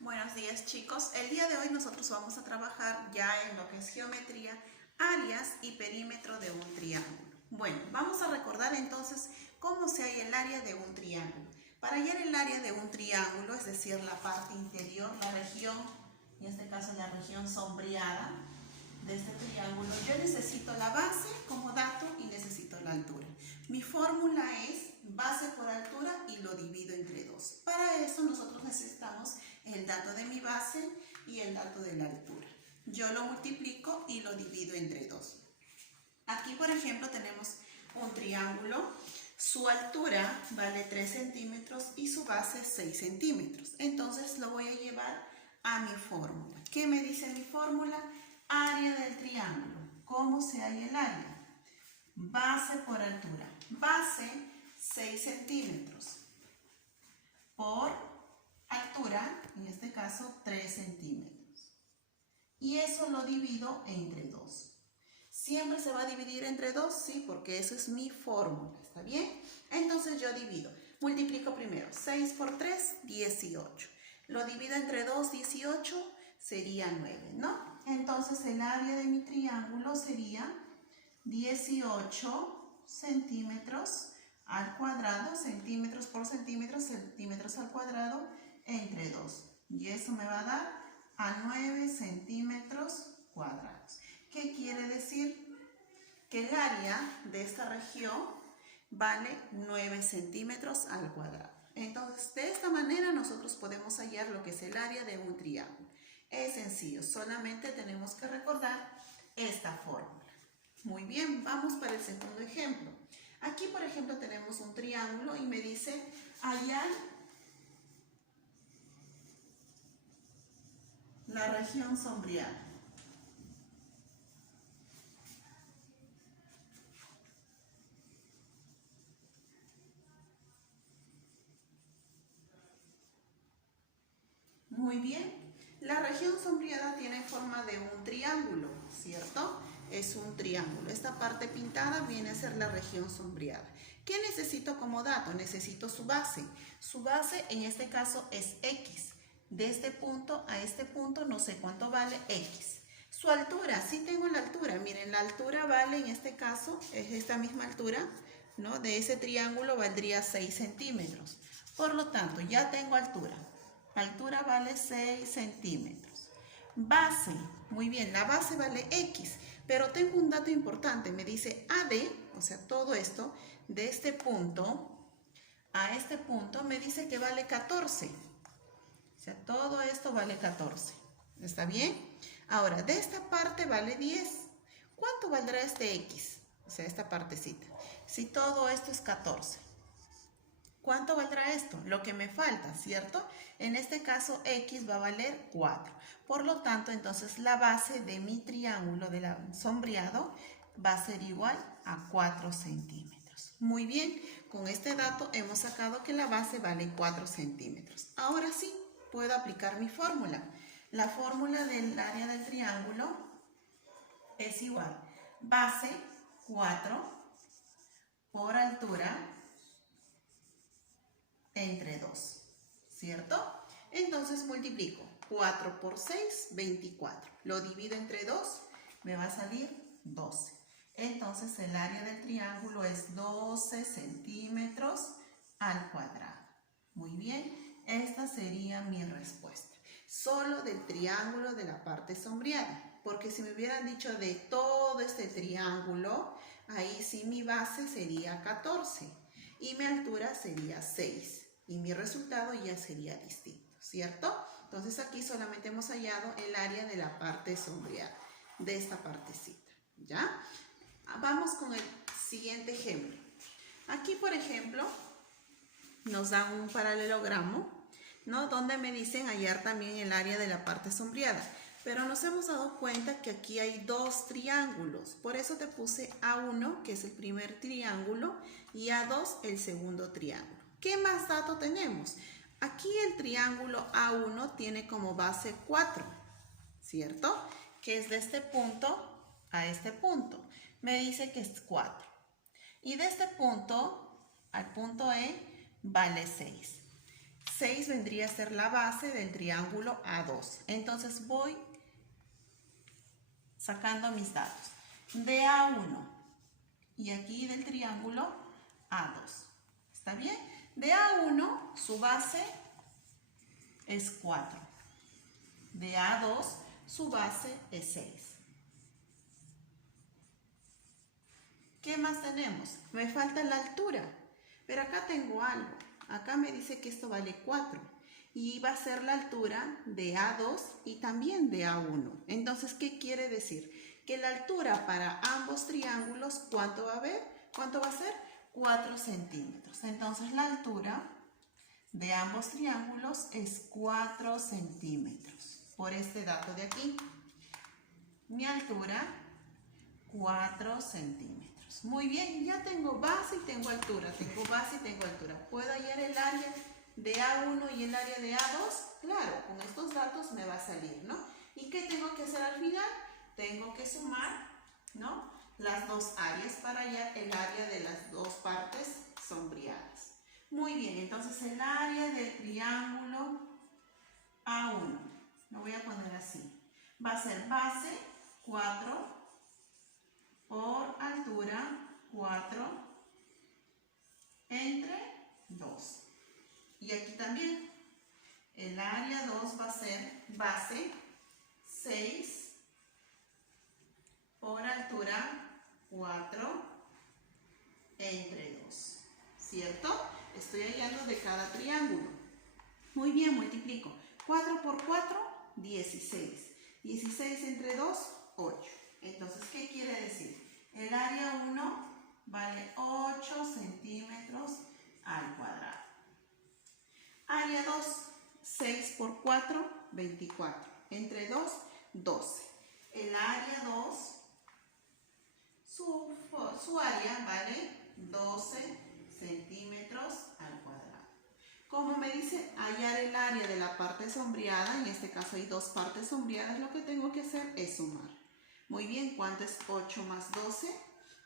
Buenos días, chicos. El día de hoy nosotros vamos a trabajar ya en lo que es geometría, áreas y perímetro de un triángulo. Bueno, vamos a recordar entonces cómo se halla el área de un triángulo. Para hallar el área de un triángulo, es decir, la parte interior, la región, en este caso la región sombreada de este triángulo, yo necesito la base como dato y necesito la altura. Mi fórmula es base por altura y lo divido entre 2. Para eso nosotros necesitamos el dato de mi base y el dato de la altura. Yo lo multiplico y lo divido entre 2. Aquí, por ejemplo, tenemos un triángulo. Su altura vale 3 centímetros y su base 6 centímetros. Entonces lo voy a llevar a mi fórmula. ¿Qué me dice mi fórmula? Área del triángulo. ¿Cómo se halla el área? Base por altura. Base 6 centímetros por altura, en este caso 3 centímetros. Y eso lo divido entre 2. ¿Siempre se va a dividir entre 2? Sí, porque eso es mi fórmula. ¿Está bien? Entonces yo divido. Multiplico primero. 6 por 3, 18. Lo divido entre 2, 18, sería 9, ¿no? Entonces el área de mi triángulo sería 18 centímetros al cuadrado, centímetros por centímetros, centímetros al cuadrado, entre 2. Y eso me va a dar a 9 centímetros cuadrados. ¿Qué quiere decir? Que el área de esta región vale 9 centímetros al cuadrado. Entonces, de esta manera nosotros podemos hallar lo que es el área de un triángulo. Es sencillo, solamente tenemos que recordar esta fórmula. Muy bien, vamos para el segundo ejemplo. Aquí, por ejemplo, tenemos un triángulo y me dice hallar la región sombreada. Muy bien, la región sombreada tiene forma de un triángulo, ¿cierto? Es un triángulo. Esta parte pintada viene a ser la región sombreada. ¿Qué necesito como dato? Necesito su base. Su base en este caso es X. De este punto a este punto no sé cuánto vale X. Su altura, sí tengo la altura. Miren, la altura vale en este caso, es esta misma altura, ¿no? De ese triángulo valdría 6 centímetros. Por lo tanto, ya tengo altura. Altura vale 6 centímetros. Base, muy bien, la base vale X, pero tengo un dato importante, me dice AD, o sea, todo esto, de este punto a este punto, me dice que vale 14. O sea, todo esto vale 14. ¿Está bien? Ahora, de esta parte vale 10. ¿Cuánto valdrá este X? O sea, esta partecita. Si todo esto es 14. ¿Cuánto valdrá esto? Lo que me falta, ¿cierto? En este caso, X va a valer 4. Por lo tanto, entonces la base de mi triángulo del sombreado va a ser igual a 4 centímetros. Muy bien, con este dato hemos sacado que la base vale 4 centímetros. Ahora sí, puedo aplicar mi fórmula. La fórmula del área del triángulo es igual. Base 4 por altura entre 2, ¿cierto? Entonces multiplico 4 por 6, 24. Lo divido entre 2, me va a salir 12. Entonces el área del triángulo es 12 centímetros al cuadrado. Muy bien, esta sería mi respuesta. Solo del triángulo de la parte sombreada, porque si me hubieran dicho de todo este triángulo, ahí sí mi base sería 14 y mi altura sería 6. Y mi resultado ya sería distinto, ¿cierto? Entonces aquí solamente hemos hallado el área de la parte sombreada, de esta partecita, ¿ya? Vamos con el siguiente ejemplo. Aquí, por ejemplo, nos dan un paralelogramo, ¿no? Donde me dicen hallar también el área de la parte sombreada. Pero nos hemos dado cuenta que aquí hay dos triángulos. Por eso te puse A1, que es el primer triángulo, y A2, el segundo triángulo. ¿Qué más dato tenemos? Aquí el triángulo A1 tiene como base 4, ¿cierto? Que es de este punto a este punto. Me dice que es 4. Y de este punto al punto E vale 6. 6 vendría a ser la base del triángulo A2. Entonces voy sacando mis datos. De A1 y aquí del triángulo A2. ¿Está bien? De A1 su base es 4. De A2 su base es 6. ¿Qué más tenemos? Me falta la altura, pero acá tengo algo. Acá me dice que esto vale 4 y va a ser la altura de A2 y también de A1. Entonces, ¿qué quiere decir? Que la altura para ambos triángulos, ¿cuánto va a haber? ¿Cuánto va a ser? 4 centímetros. Entonces, la altura de ambos triángulos es 4 centímetros. Por este dato de aquí, mi altura, 4 centímetros. Muy bien, ya tengo base y tengo altura. Tengo base y tengo altura. ¿Puedo hallar el área de A1 y el área de A2? Claro, con estos datos me va a salir, ¿no? ¿Y qué tengo que hacer al final? Tengo que sumar, ¿no?, las dos áreas para hallar el área de las dos partes sombreadas. Muy bien, entonces el área del triángulo A1, lo voy a poner así, va a ser base 4 por altura 4 entre 2. Y aquí también el área 2 va a ser base 6 por altura 4 entre 2. ¿Cierto? Estoy hallando de cada triángulo. Muy bien, multiplico. 4 por 4, 16. 16 entre 2, 8. Entonces, ¿qué quiere decir? El área 1 vale 8 centímetros al cuadrado. Área 2, 6 por 4, 24. Entre 2, 12. El área 2, su área vale 12 centímetros al cuadrado. Como me dice hallar el área de la parte sombreada, en este caso hay dos partes sombreadas, lo que tengo que hacer es sumar. Muy bien, ¿cuánto es 8 más 12?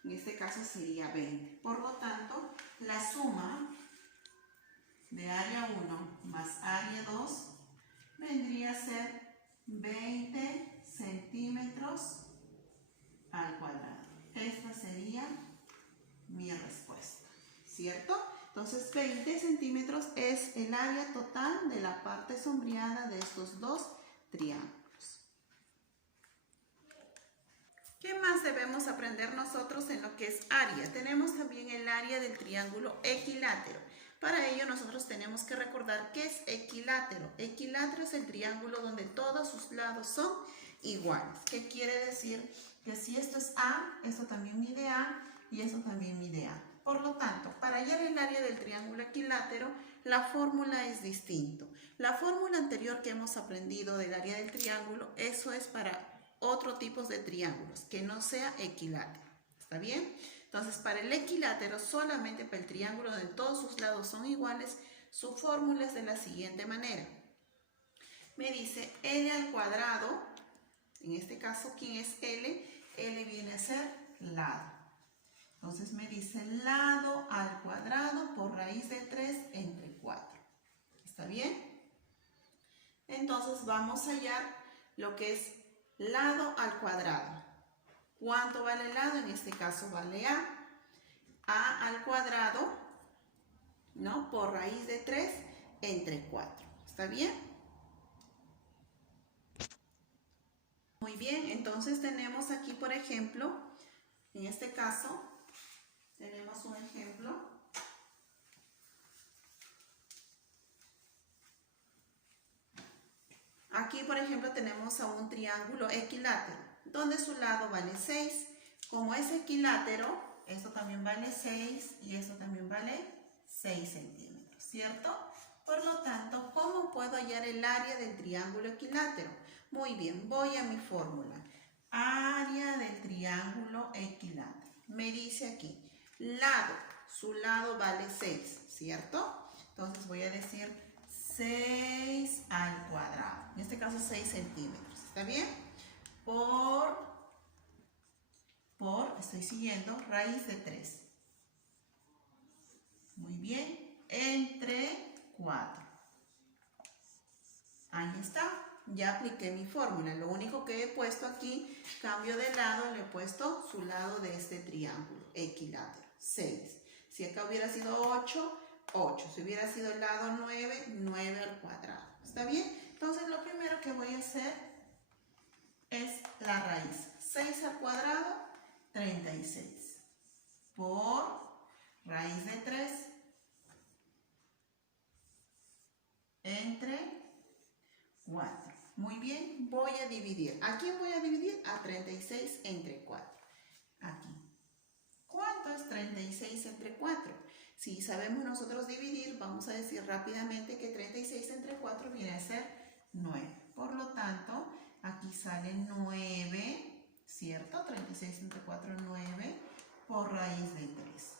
En este caso sería 20. Por lo tanto, la suma de área 1 más área 2 vendría a ser 20 centímetros al cuadrado. Esta sería mi respuesta, ¿cierto? Entonces 20 centímetros es el área total de la parte sombreada de estos dos triángulos. ¿Qué más debemos aprender nosotros en lo que es área? Tenemos también el área del triángulo equilátero. Para ello nosotros tenemos que recordar qué es equilátero. Equilátero es el triángulo donde todos sus lados son iguales. ¿Qué quiere decir? Que si esto es A, esto también mide A y esto también mide A. Por lo tanto, para hallar el área del triángulo equilátero, la fórmula es distinta. La fórmula anterior que hemos aprendido del área del triángulo, eso es para otro tipo de triángulos, que no sea equilátero. ¿Está bien? Entonces, para el equilátero, solamente para el triángulo donde todos sus lados son iguales, su fórmula es de la siguiente manera. Me dice L al cuadrado, en este caso, ¿quién es L? L viene a ser lado. Entonces me dice lado al cuadrado por raíz de 3 entre 4. ¿Está bien? Entonces vamos a hallar lo que es lado al cuadrado. ¿Cuánto vale el lado? En este caso vale A. A al cuadrado, ¿no?, por raíz de 3 entre 4. ¿Está bien? Muy bien, entonces tenemos aquí, por ejemplo, en este caso, tenemos un ejemplo. Aquí, por ejemplo, tenemos a un triángulo equilátero, donde su lado vale 6. Como es equilátero, esto también vale 6 y esto también vale 6 centímetros, ¿cierto? Por lo tanto, ¿cómo puedo hallar el área del triángulo equilátero? Muy bien, voy a mi fórmula. Área del triángulo equilátero. Me dice aquí, lado, su lado vale 6, ¿cierto? Entonces voy a decir 6 al cuadrado. En este caso 6 centímetros. ¿Está bien? Estoy siguiendo, raíz de 3. Muy bien. Entre 4. Ahí está, ya apliqué mi fórmula. Lo único que he puesto aquí, cambio de lado, le he puesto su lado de este triángulo equilátero, 6. Si acá hubiera sido 8, 8. Si hubiera sido el lado 9, 9 al cuadrado. ¿Está bien? Entonces lo primero que voy a hacer es la raíz. 6 al cuadrado, 36. Por raíz de 3 entre 4. Muy bien, voy a dividir. ¿A quién voy a dividir? A 36 entre 4. Aquí. ¿Cuánto es 36 entre 4? Si sabemos nosotros dividir, vamos a decir rápidamente que 36 entre 4 viene a ser 9. Por lo tanto, aquí sale 9, ¿cierto? 36 entre 4, 9 por raíz de 3.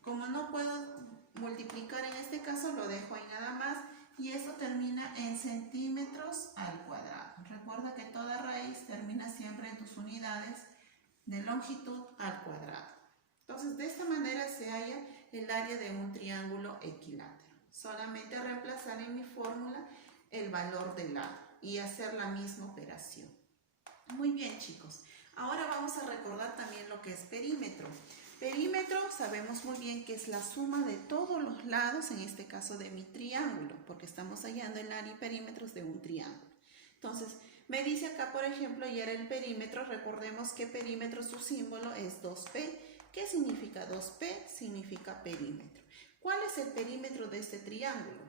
Como no puedo multiplicar en este caso, lo dejo ahí nada más. Y esto termina en centímetros al cuadrado. Recuerda que toda raíz termina siempre en tus unidades de longitud al cuadrado. Entonces, de esta manera se halla el área de un triángulo equilátero. Solamente reemplazar en mi fórmula el valor del lado y hacer la misma operación. Muy bien, chicos. Ahora vamos a recordar también lo que es perímetro. Perímetro sabemos muy bien que es la suma de todos los lados, en este caso de mi triángulo, porque estamos hallando el área y perímetros de un triángulo. Entonces, me dice acá, por ejemplo, y era el perímetro. Recordemos que perímetro, su símbolo es 2P. ¿Qué significa 2P? Significa perímetro. ¿Cuál es el perímetro de este triángulo?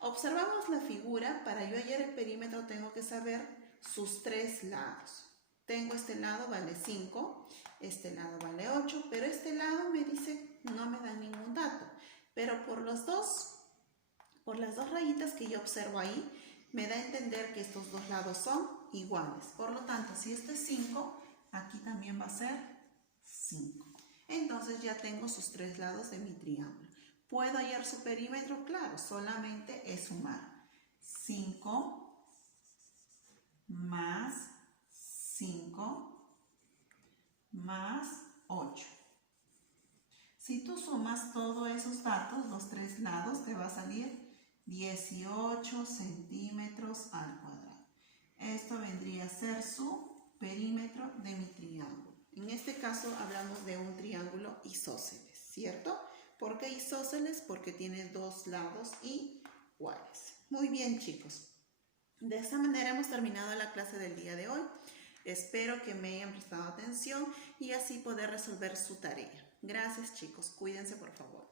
Observamos la figura. Para yo hallar el perímetro tengo que saber sus 3 lados. Tengo este lado, vale 5, este lado vale 8, pero este lado me dice, no me da ningún dato. Pero por las dos rayitas que yo observo ahí, me da a entender que estos dos lados son iguales. Por lo tanto, si este es 5, aquí también va a ser 5. Entonces ya tengo sus 3 lados de mi triángulo. ¿Puedo hallar su perímetro? Claro, solamente es sumar. 5 más 5 más 8. Si tú sumas todos esos datos, los 3 lados, te va a salir 18 centímetros al cuadrado. Esto vendría a ser su perímetro de mi triángulo. En este caso hablamos de un triángulo isósceles, ¿cierto? ¿Por qué isósceles? Porque tiene 2 lados iguales. Muy bien, chicos. De esta manera hemos terminado la clase del día de hoy. Espero que me hayan prestado atención y así poder resolver su tarea. Gracias, chicos. Cuídense, por favor.